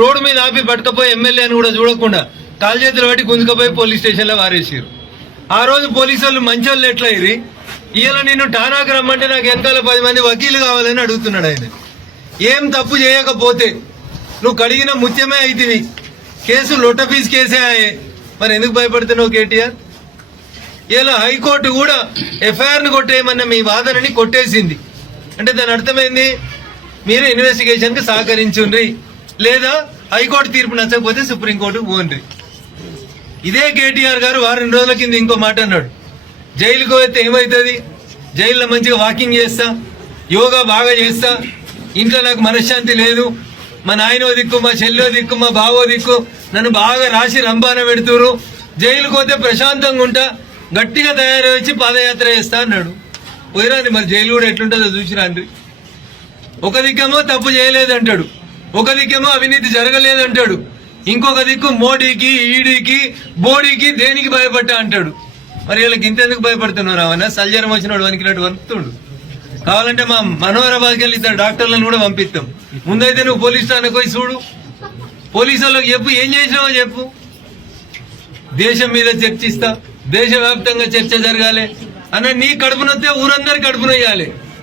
Road మీద ఆపి పట్టుకపోయి MLA అని కూడా చూడకుండా కాలు చేతులు పట్టి గుంజుకపోయి పోలీస్ స్టేషన్లో వారేసారు. ఆ రోజు పోలీసు వాళ్ళు మంచోళ్ళు ఎట్లా ఇది ఇవాళ నిన్ను ఠానాకు రమ్మంటే నాకు వెనకాల 10 మంది వకీలు కావాలని అడుగుతున్నాడు ఆయన. ఏం తప్పు చేయకపోతే నువ్వు కడిగిన ముత్యమే అయితివి, కేసు లొట్టపీస్ కేసే ఆయే, మరి ఎందుకు భయపడుతున్నావు కేటీఆర్? ఇలా హైకోర్టు కూడా ఎఫ్ఐఆర్ను కొట్టేయమన్న మీ వాదనని కొట్టేసింది. అంటే దాని అర్థమైంది, మీరు ఇన్వెస్టిగేషన్ కి సహకరించుండ్రి, లేదా హైకోర్టు తీర్పు నచ్చకపోతే సుప్రీంకోర్టుకు పోండి. ఇదే కేటీఆర్ గారు వారం రోజుల కింద ఇంకో మాట అన్నాడు, జైలుకు పోతే ఏమవుతుంది, జైల్లో మంచిగా వాకింగ్ చేస్తా, యోగా బాగా చేస్తా, ఇంట్లో నాకు మనశ్శాంతి లేదు, మా నాయనో దిక్కు, మా చెల్లో దిక్కు, మా బావో దిక్కు నన్ను బాగా రాసి రంబాన పెడుతురు, జైలుకు పోతే ప్రశాంతంగా ఉంటా, గట్టిగా తయారై వచ్చి పాదయాత్ర చేస్తా అన్నాడు. పోయిరాండి, మరి జైలు కూడా ఎట్లుంటుందో చూసిరాండి. ఒక దిక్కేమో తప్పు చేయలేదంటాడు, ఒక దిక్కేమో అవినీతి జరగలేదంటాడు, ఇంకొక దిక్కు మోడీకి, ఈడీకి, బోడీకి దేనికి భయపడ్డా అంటాడు. మరి వీళ్ళకి ఇంతెందుకు భయపడుతున్నారు? అవన్నా సల్జరం వచ్చినాడు వణికినట్టు వణుకుతుండు. కావాలంటే మా మనోహరాబాద్కి వెళ్ళి ఇద్దరు డాక్టర్లను కూడా పంపిస్తాం. ముందైతే నువ్వు పోలీస్ స్టేషన్కి పోయి చూడు, పోలీసు వాళ్ళకి చెప్పు ఏం చేసినావో చెప్పు. దేశం మీద చర్చిస్తా, దేశవ్యాప్తంగా చర్చ జరగాలి అన్న నీ కడుపునొస్తే ఊరందరి కడుపునొయ్యాలి.